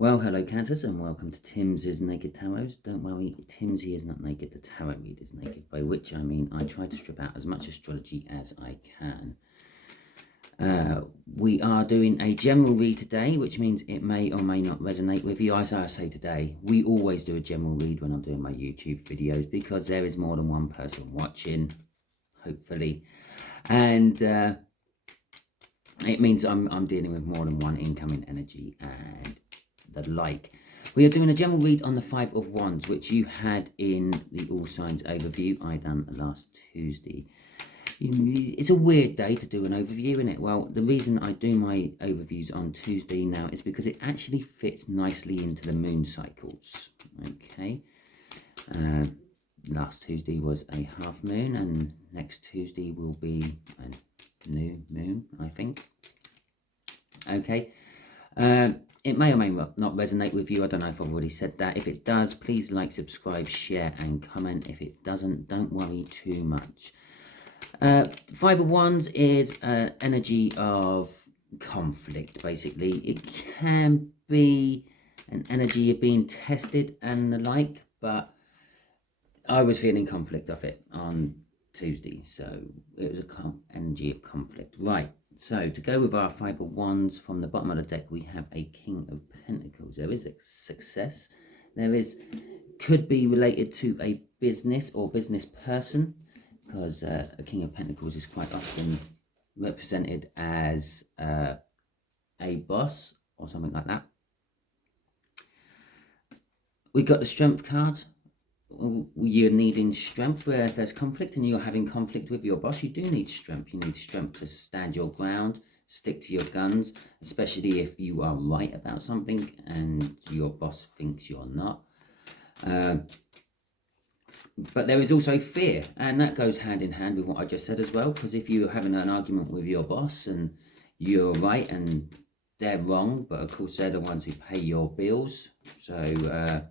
Well, hello Cancers, and welcome to Timsy's Naked Tarot. Don't worry, Timsy is not naked, the tarot read is naked, by which I mean I try to strip out as much astrology as I can. We are doing a general read today, which means it may or may not resonate with you. As I say today, we always do a general read when I'm doing my YouTube videos because there is more than one person watching, hopefully. And it means I'm dealing with more than one incoming energy and the like. We are doing a general read on the Five of Wands, which you had in the All Signs overview I done last Tuesday. It's a weird day to do an overview, isn't it? Well, the reason I do my overviews on Tuesday now is because it actually fits nicely into the moon cycles. Okay. Last Tuesday was a half moon, and next Tuesday will be a new moon, I think. Okay. It may or may not resonate with you. I don't know if I've already said that. If it does, please like, subscribe, share, and comment. If it doesn't, don't worry too much. Five of Wands is energy of conflict, basically. It can be an energy of being tested and the like, but I was feeling conflict of it on Tuesday, so it was an energy of conflict. Right. So, to go with our Five of Wands, from the bottom of the deck, we have a King of Pentacles. There is a success. Could be related to a business or business person, because a King of Pentacles is quite often represented as a boss or something like that. We got the Strength card. You're needing strength where there's conflict and you're having conflict with your boss. You do need strength. You need strength to stand your ground, stick to your guns, especially if you are right about something and your boss thinks you're not. But there is also fear, and that goes hand in hand with what I just said as well, because if you're having an argument with your boss and you're right and they're wrong, but of course they're the ones who pay your bills, so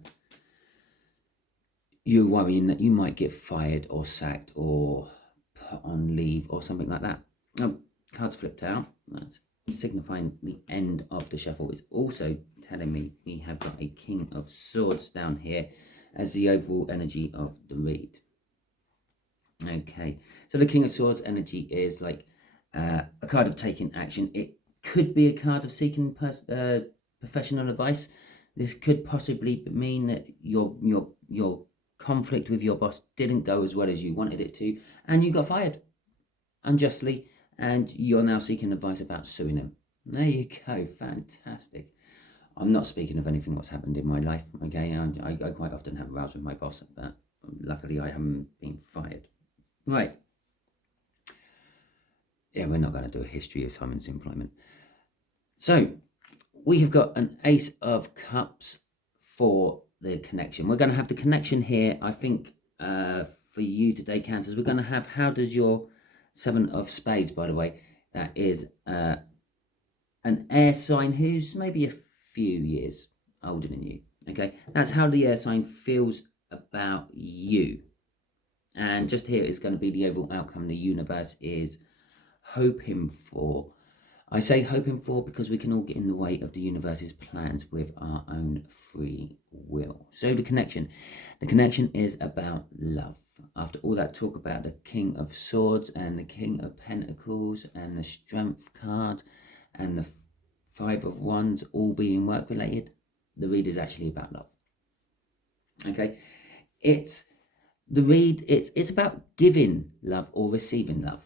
you're worrying that you might get fired or sacked or put on leave or something like that. Oh, cards flipped out. That's signifying the end of the shuffle. It's also telling me we have got a King of Swords down here as the overall energy of the read. Okay, so the King of Swords energy is like a card of taking action. It could be a card of seeking professional advice. This could possibly mean that your conflict with your boss didn't go as well as you wanted it to, and you got fired unjustly, and you're now seeking advice about suing him. There you go, fantastic. I'm not speaking of anything what's happened in my life, okay? I quite often have rows with my boss, but luckily I haven't been fired. Right. Yeah, we're not going to do a history of Simon's employment. So, we have got an Ace of Cups for the connection. We're going to have the connection here, I think, for you today, Cancers. We're going to have, how does your Seven of Spades, by the way, that is an air sign who's maybe a few years older than you, okay? That's how the air sign feels about you. And just here is going to be the overall outcome the universe is hoping for. I say hoping for because we can all get in the way of the universe's plans with our own free will. So the connection is about love. After all that talk about the King of Swords and the King of Pentacles and the Strength card and the Five of Wands all being work related, the read is actually about love. Okay, it's about giving love or receiving love.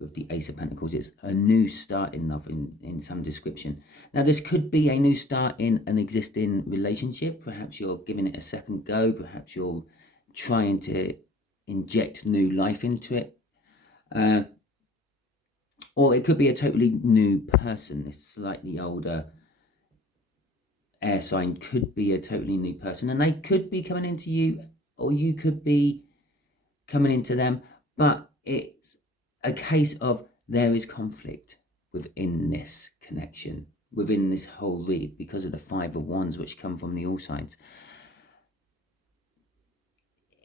With the Ace of Pentacles, it's a new start in love in some description. Now, this could be a new start in an existing relationship. Perhaps you're giving it a second go. Perhaps you're trying to inject new life into it. Or it could be a totally new person. This slightly older air sign could be a totally new person. And they could be coming into you, or you could be coming into them. But it's a case of there is conflict within this connection, within this whole read, because of the Five of Wands, which come from the All Signs.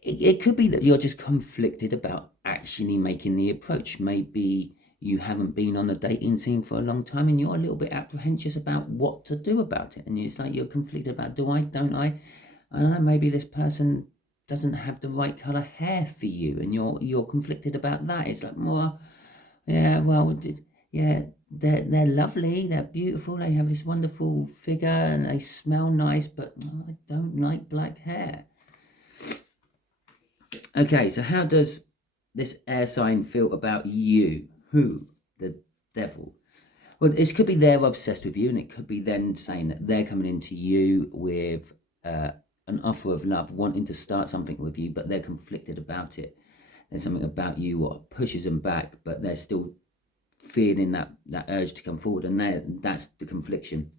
It could be that you're just conflicted about actually making the approach. Maybe you haven't been on the dating scene for a long time and you're a little bit apprehensive about what to do about it. And it's like you're conflicted about, do I, don't I? I don't know, maybe this person doesn't have the right colour hair for you and you're conflicted about that. It's like, well, yeah, well, yeah, they're lovely, they're beautiful, they have this wonderful figure and they smell nice, but I don't like black hair. Okay, so how does this air sign feel about you? Who? The devil. Well, this could be they're obsessed with you, and it could be then saying that they're coming into you with an offer of love, wanting to start something with you, but they're conflicted about it. There's something about you what pushes them back, but they're still feeling that urge to come forward, and that's the confliction.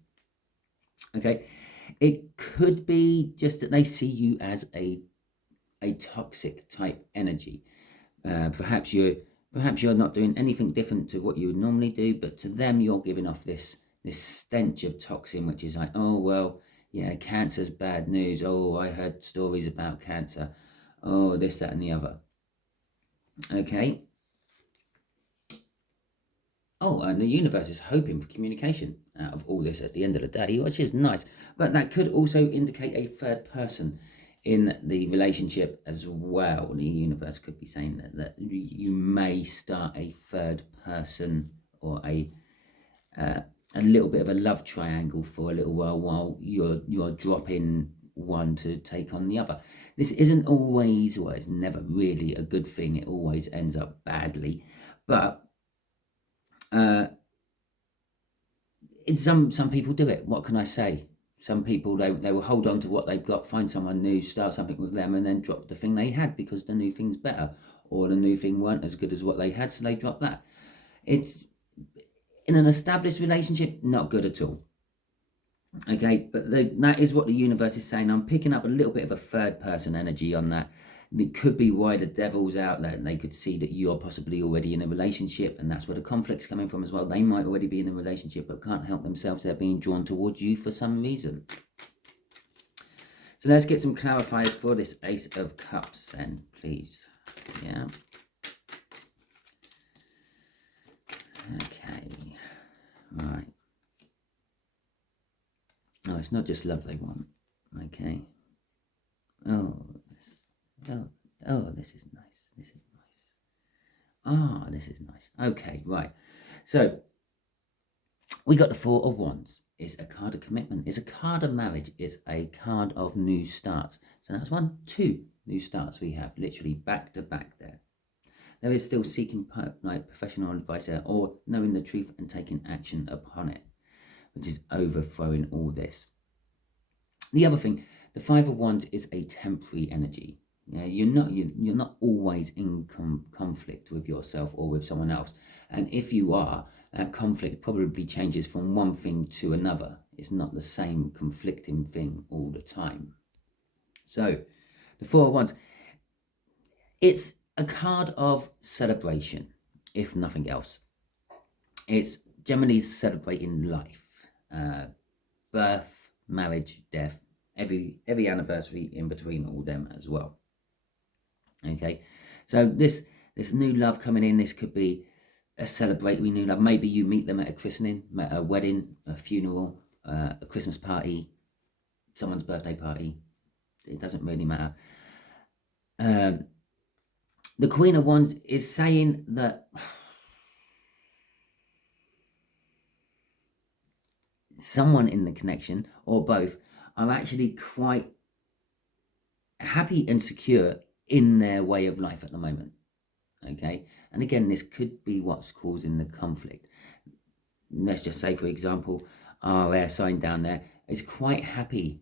Okay, it could be just that they see you as a toxic type energy. Perhaps you're not doing anything different to what you would normally do, but to them you're giving off this stench of toxin, which is like, oh well, yeah, cancer's bad news. Oh, I heard stories about cancer. Oh, this, that, and the other. Okay. Oh, and the universe is hoping for communication out of all this at the end of the day, which is nice. But that could also indicate a third person in the relationship as well. The universe could be saying that you may start a third person or a little bit of a love triangle for a little while you're dropping one to take on the other. This isn't always, well, it's never really a good thing. It always ends up badly, but some people do it. What can I say? Some people, they will hold on to what they've got, find someone new, start something with them, and then drop the thing they had because the new thing's better, or the new thing weren't as good as what they had, so they drop that. It's, in an established relationship, not good at all. Okay, but that is what the universe is saying. I'm picking up a little bit of a third person energy on that. It could be why the devil's out there, and they could see that you're possibly already in a relationship, and that's where the conflict's coming from as well. They might already be in a relationship but can't help themselves. They're being drawn towards you for some reason. So let's get some clarifiers for this Ace of Cups then, please. Yeah. Okay. Right. Oh, it's not just love they want. Okay. Oh, this is nice. This is nice. Ah, this is nice. Okay, right. So we got the Four of Wands. It's a card of commitment. It's a card of marriage. It's a card of new starts. So that's 1, 2 new starts we have, literally back to back there. There is still seeking professional advice there, or knowing the truth and taking action upon it, which is overthrowing all this. The other thing, the Five of Wands is a temporary energy. You're not always in conflict with yourself or with someone else. And if you are, that conflict probably changes from one thing to another. It's not the same conflicting thing all the time. So, the Four of Wands, it's a card of celebration, if nothing else. It's generally celebrating life, birth, marriage, death, every anniversary in between all them as well. Okay, so this new love coming in, this could be a celebratory new love. Maybe you meet them at a christening, a wedding, a funeral, a Christmas party, someone's birthday party. It doesn't really matter. The Queen of Wands is saying that someone in the connection, or both, are actually quite happy and secure in their way of life at the moment. Okay, and again, this could be what's causing the conflict. Let's just say, for example, our air sign down there is quite happy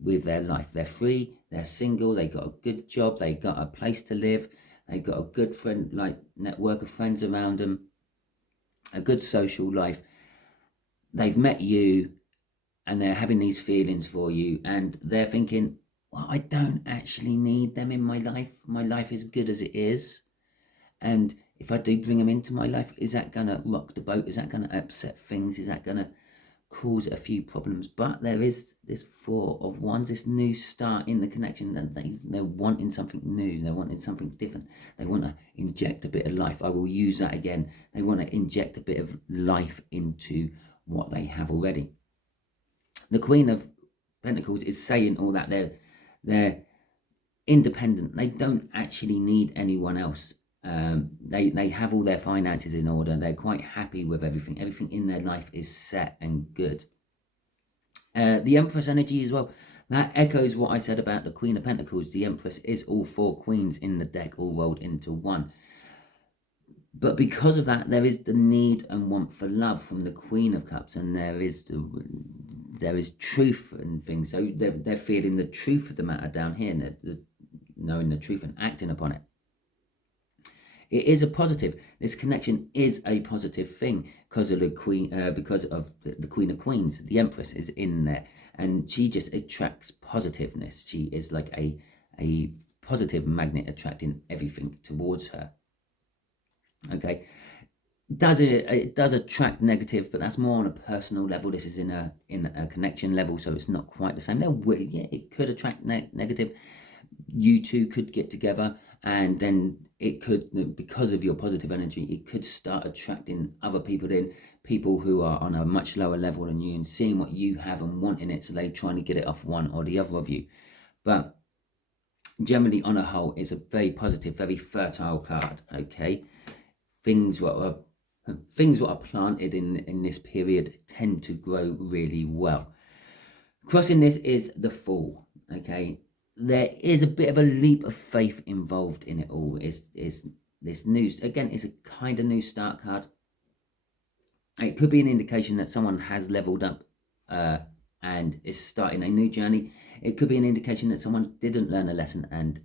with their life. They're free, they're single, they got a good job, they got a place to live, they got a good network of friends around them, a good social life. They've met you and they're having these feelings for you, and they're thinking, well, I don't actually need them in my life. My life is good as it is. And if I do bring them into my life, is that going to rock the boat? Is that going to upset things? Is that going to cause a few problems, but there is this Four of Wands, this new start in the connection, that they're wanting something new, they're wanting something different, they want to inject a bit of life. I will use that again. They want to inject a bit of life into what they have already. The Queen of Pentacles is saying all that they're independent. They don't actually need anyone else. They have all their finances in order. They're quite happy with everything. Everything in their life is set and good. The Empress energy as well. That echoes what I said about the Queen of Pentacles. The Empress is all four queens in the deck all rolled into one. But because of that, there is the need and want for love from the Queen of Cups, and there is truth and things. So they're feeling the truth of the matter down here, and knowing the truth and acting upon it. It is a positive. This connection is a positive thing because of the Queen, because of the Queen of Queens. The Empress is in there, and she just attracts positiveness. She is like a positive magnet attracting everything towards her. Okay, it does attract negative, but that's more on a personal level. This is in a connection level, so it's not quite the same. Yeah, it could attract negative. You two could get together, and then it could, because of your positive energy, it could start attracting other people in, people who are on a much lower level than you, and seeing what you have and wanting it, so they're trying to get it off one or the other of you. But generally, on a whole, it's a very positive, very fertile card. Okay, things what are planted in this period tend to grow really well. Crossing this is the Fool. Okay, there is a bit of a leap of faith involved in it all. Is this news again? It's a kind of new start card. It could be an indication that someone has leveled up and is starting a new journey. It could be an indication that someone didn't learn a lesson and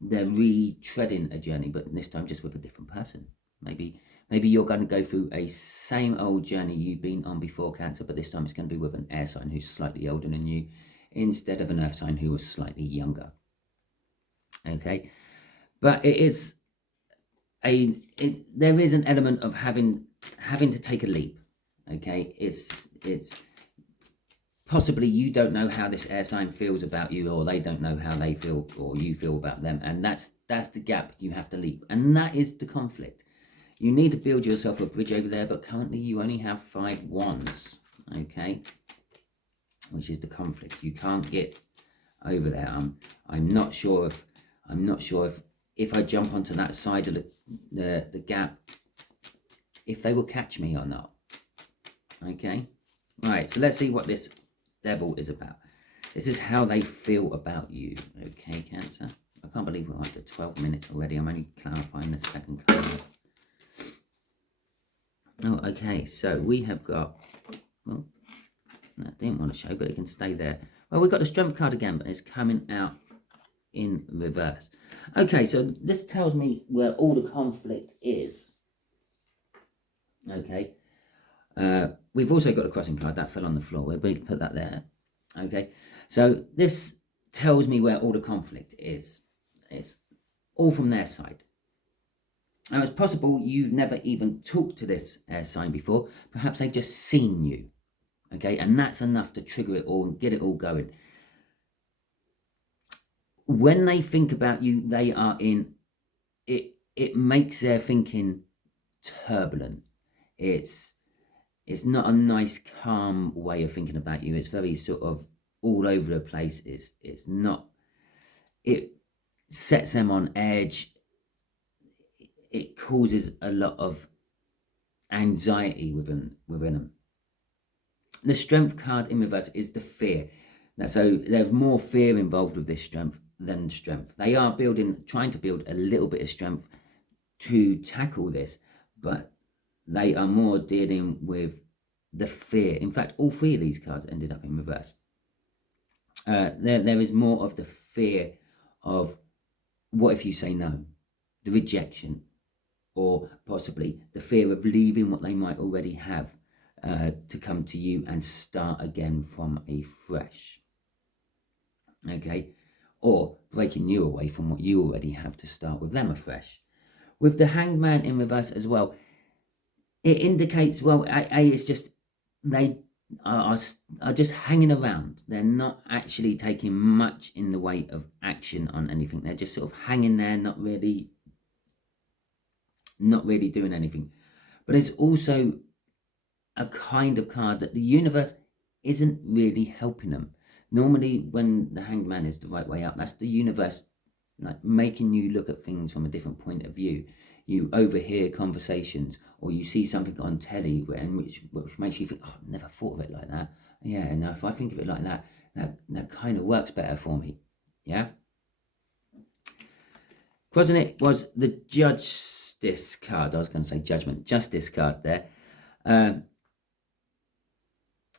they're retreading a journey, but this time just with a different person. Maybe you're going to go through a same old journey you've been on before, Cancer, but this time it's going to be with an air sign who's slightly older than you, instead of an earth sign who was slightly younger. Okay, but there is an element of having to take a leap. Okay, it's possibly you don't know how this air sign feels about you, or they don't know how they feel or you feel about them, and that's the gap you have to leap, and that is the conflict. You need to build yourself a bridge over there, but currently you only have 5 wands. Okay, which is the conflict. You can't get over there. I'm not sure if I jump onto that side of the gap, if they will catch me or not. Okay, right. So let's see what this Devil is about. This is how they feel about you. Okay, Cancer. I can't believe we're after 12 minutes already. I'm only clarifying the second card. Oh, okay. So we have got. Well, I didn't want to show, but it can stay there. Well, we've got the Strength card again, but it's coming out in reverse. Okay, so this tells me where all the conflict is. Okay. We've also got a crossing card that fell on the floor. We'll put that there. Okay. So this tells me where all the conflict is. It's all from their side. Now, it's possible you've never even talked to this air sign before. Perhaps they've just seen you. Okay, and that's enough to trigger it all and get it all going. When they think about you, they are in it. It makes their thinking turbulent. It's not a nice, calm way of thinking about you. It's very sort of all over the place. It's not. It sets them on edge. It causes a lot of anxiety within them. The Strength card in reverse is the fear. So there's more fear involved with this strength than strength. They are trying to build a little bit of strength to tackle this, but they are more dealing with the fear. In fact, all 3 of these cards ended up in reverse. There is more of the fear of what if you say no, the rejection, or possibly the fear of leaving what they might already have to come to you and start again from afresh. Okay, or breaking you away from what you already have to start with them afresh. With the Hanged Man in reverse as well, it indicates, well, it's just they are just hanging around. They're not actually taking much in the way of action on anything. They're just sort of hanging there, not really doing anything. But it's also a kind of card that the universe isn't really helping them. Normally, when the Hanged Man is the right way up, that's the universe like making you look at things from a different point of view. You overhear conversations, or you see something on telly which makes you think, oh, I've never thought of it like that. Yeah, now if I think of it like that, that kind of works better for me. Yeah. Crossing it was the Justice card. I was going to say Judgment. Justice card there.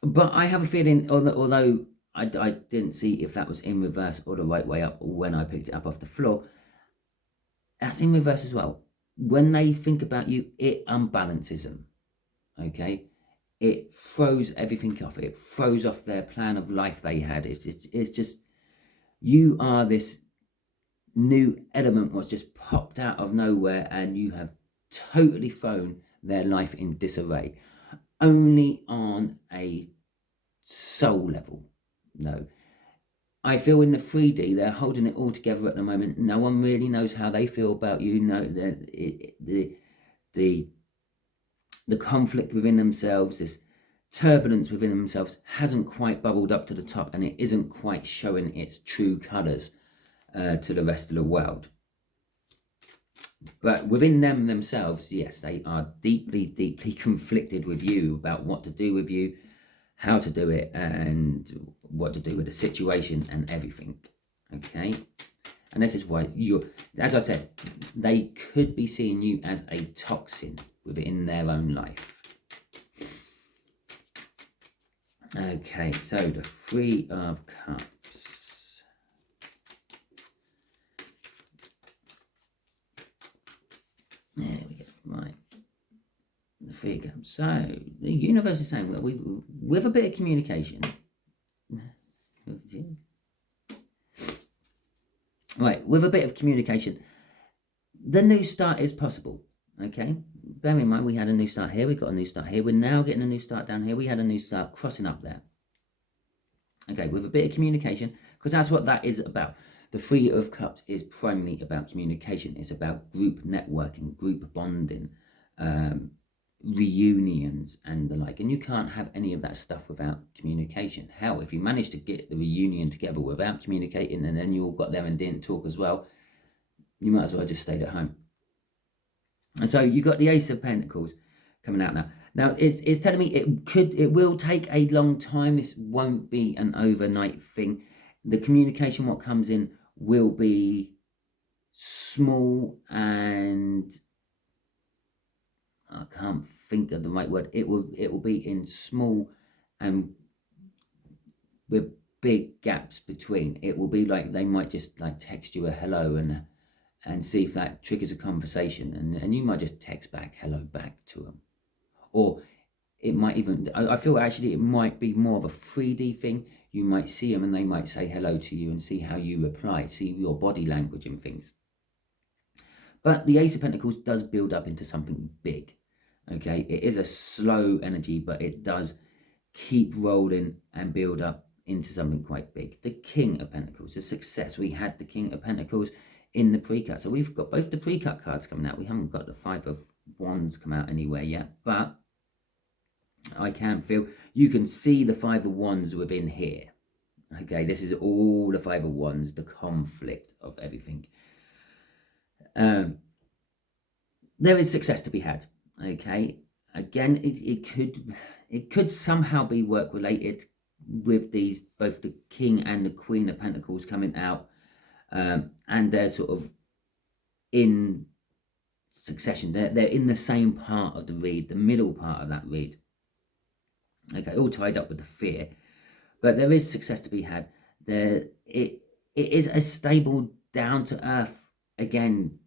But I have a feeling, although I didn't see if that was in reverse or the right way up when I picked it up off the floor, that's in reverse as well. When they think about you, it unbalances them, okay? It throws everything off. It throws off their plan of life they had. It's just you are this new element was just popped out of nowhere, and you have totally thrown their life in disarray. Only on a soul level, no. I feel in the 3D they're holding it all together at the moment. No one really knows how they feel about you. No, the conflict within themselves, this turbulence within themselves, hasn't quite bubbled up to the top, and it isn't quite showing its true colours to the rest of the world. But within themselves, yes, they are deeply, deeply conflicted with you about what to do with you, how to do it, and what to do with the situation and everything. Okay. And this is why as I said, they could be seeing you as a toxin within their own life. Okay, so the Three of Cups. There we go. Right. The Three of Cups. So the universe is saying, well, with a bit of communication. Right, with a bit of communication, the new start is possible. Okay, bear in mind we had a new start here, we got a new start here, we're now getting a new start down here, we had a new start crossing up there. Okay, with a bit of communication, because that's what that is about. The Three of Cups is primarily about communication. It's about group networking, group bonding, reunions and the like. And you can't have any of that stuff without communication. Hell, if you manage to get the reunion together without communicating, and then you all got there and didn't talk as well, you might as well just stayed at home. And so you got the Ace of Pentacles coming out now. Now it's telling me it will take a long time. This won't be an overnight thing. The communication, what comes in, will be small, and I can't think of the right word. It will be in small and with big gaps between. It will be like they might just like text you a hello and see if that triggers a conversation, and you might just text back hello back to them. Or it might even, I feel actually it might be more of a 3D thing. You might see them and they might say hello to you and see how you reply, see your body language and things. But the Ace of Pentacles does build up into something big. Okay, it is a slow energy, but it does keep rolling and build up into something quite big. The King of Pentacles, a success. We had the King of Pentacles in the pre-cut. So we've got both the pre-cut cards coming out. We haven't got the Five of Wands come out anywhere yet, but I can feel, you can see the Five of Wands within here. Okay, this is all the Five of Wands, the conflict of everything. There is success to be had. Okay, again, it could somehow be work related with these, both the King and the Queen of Pentacles coming out, and they're sort of in succession. They're in the same part of the read, the middle part of that read. Okay, all tied up with the fear, but there is success to be had. It is a stable, down to earth again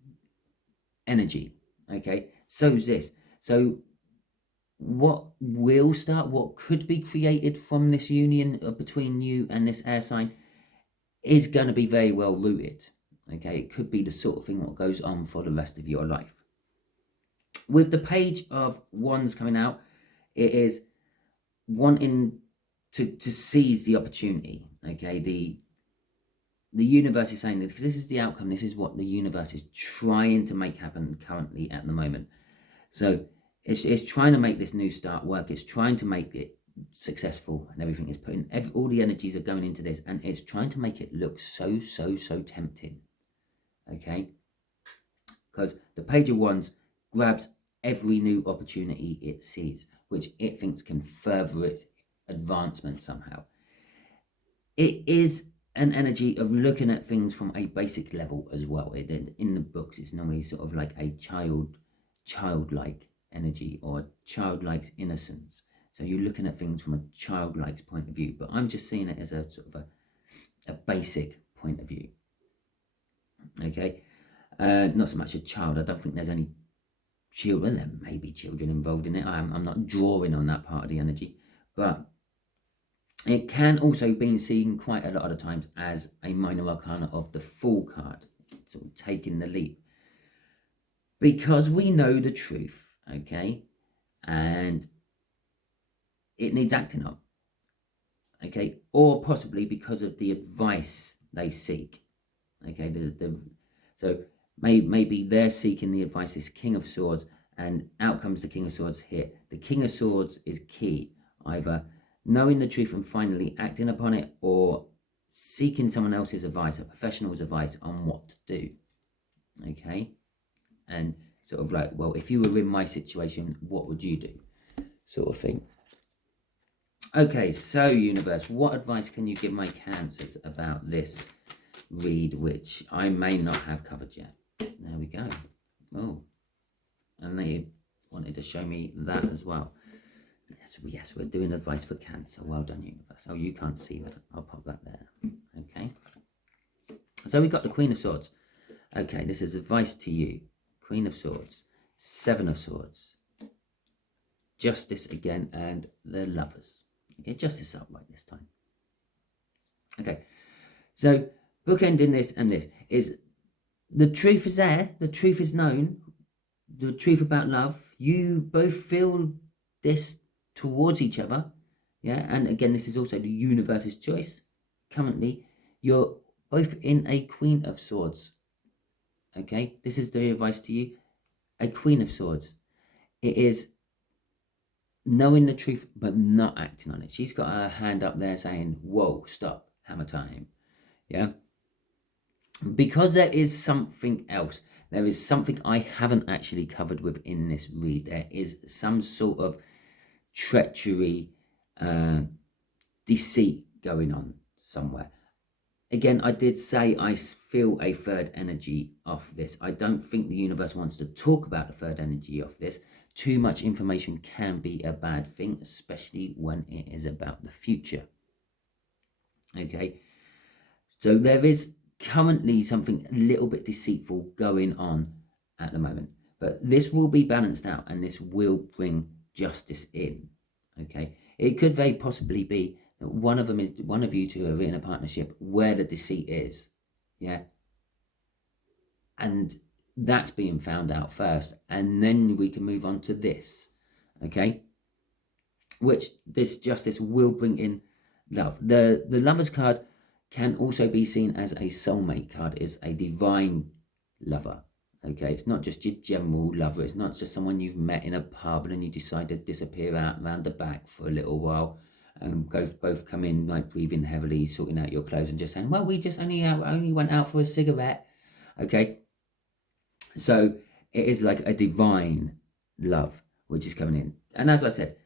energy. Okay, so's this. So what will start, what could be created from this union between you and this air sign is going to be very well rooted. Okay, it could be the sort of thing what goes on for the rest of your life. With the Page of Wands coming out, it is wanting to seize the opportunity. Okay, the universe is saying that because this is the outcome, this is what the universe is trying to make happen currently at the moment. So it's trying to make this new start work. It's trying to make it successful, and everything is putting all the energies are going into this, and it's trying to make it look so tempting. Okay, because the Page of Wands grabs every new opportunity it sees, which it thinks can further its advancement somehow. It is an energy of looking at things from a basic level as well. In the books, it's normally sort of like a childlike energy or childlike innocence. So you're looking at things from a childlike point of view, but I'm just seeing it as a sort of a basic point of view. Okay, not so much a child. I don't think there's any children. There may be children involved in it. I'm not drawing on that part of the energy, but it can also be seen quite a lot of the times as a minor arcana of the Fool card, sort of taking the leap. Because we know the truth, okay, and it needs acting on, okay, or possibly because of the advice they seek, okay. So maybe they're seeking the advice, this King of Swords, and out comes the King of Swords here. The King of Swords is key, either knowing the truth and finally acting upon it, or seeking someone else's advice, a professional's advice on what to do, okay. And sort of like, well, if you were in my situation, what would you do, sort of thing. Okay, so universe, what advice can you give my Cancers about this read, which I may not have covered yet? There we go. Oh, and they wanted to show me that as well. Yes, we're doing advice for Cancer. Well done, universe. Oh, you can't see that. I'll pop that there. Okay. So we got the Queen of Swords. Okay, this is advice to you. Queen of Swords, Seven of Swords, Justice again, and the Lovers. Okay, Justice upright this time. Okay, so bookending this and this is the truth is there. The truth is known. The truth about love. You both feel this towards each other, yeah. And again, this is also the universe's choice. Currently, you're both in a Queen of Swords. Okay, this is the advice to you. A Queen of Swords. It is knowing the truth but not acting on it. She's got her hand up there saying, whoa, stop, hammer time. Yeah, because there is something else. There is something I haven't actually covered within this read. There is some sort of treachery, deceit going on somewhere. Again, I did say I feel a third energy off this. I don't think the universe wants to talk about the third energy off this. Too much information can be a bad thing, especially when it is about the future. Okay, so there is currently something a little bit deceitful going on at the moment, but this will be balanced out and this will bring justice in. Okay, it could very possibly be that one of you two are in a partnership where the deceit is, yeah, and that's being found out first, and then we can move on to this, okay, which this justice will bring in love. The Lovers card can also be seen as a soulmate card. It's a divine lover. Okay, it's not just your general lover. It's not just someone you've met in a pub and then you decide to disappear out around the back for a little while and both come in like breathing heavily, sorting out your clothes and just saying, well, we just only went out for a cigarette. Okay, so it is like a divine love which is coming in. And as I said,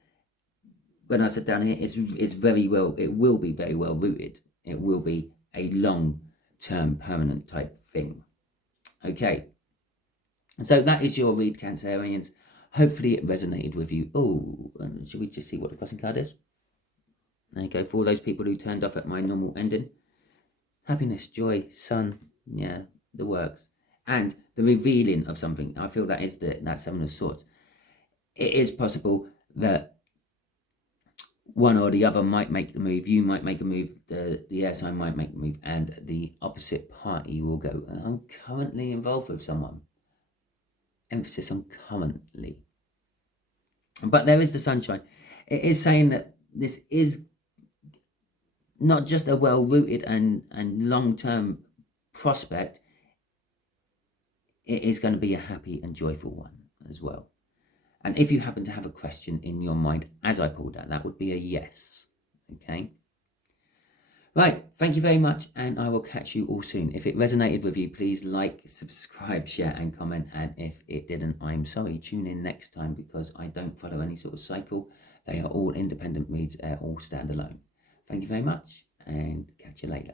when I sit down here, it's very well, it will be very well rooted. It will be a long-term permanent type thing. Okay, so that is your read, Cancerians. Hopefully it resonated with you. Oh, and should we just see what the crossing card is? There you go, for all those people who turned off at my normal ending. Happiness, joy, sun, yeah, the works. And the revealing of something. I feel that is that Seven of Swords. It is possible that one or the other might make the move. You might make a move. The air sign might make the move, and the opposite party will go, I'm currently involved with someone. Emphasis on currently. But there is the sunshine. It is saying that this is not just a well-rooted and long-term prospect, it is going to be a happy and joyful one as well. And if you happen to have a question in your mind as I pulled that would be a yes. Okay. Right, thank you very much, and I will catch you all soon. If it resonated with you, please like, subscribe, share, and comment. And if it didn't, I'm sorry. Tune in next time, because I don't follow any sort of cycle. They are all independent reads, all stand alone. Thank you very much, and catch you later.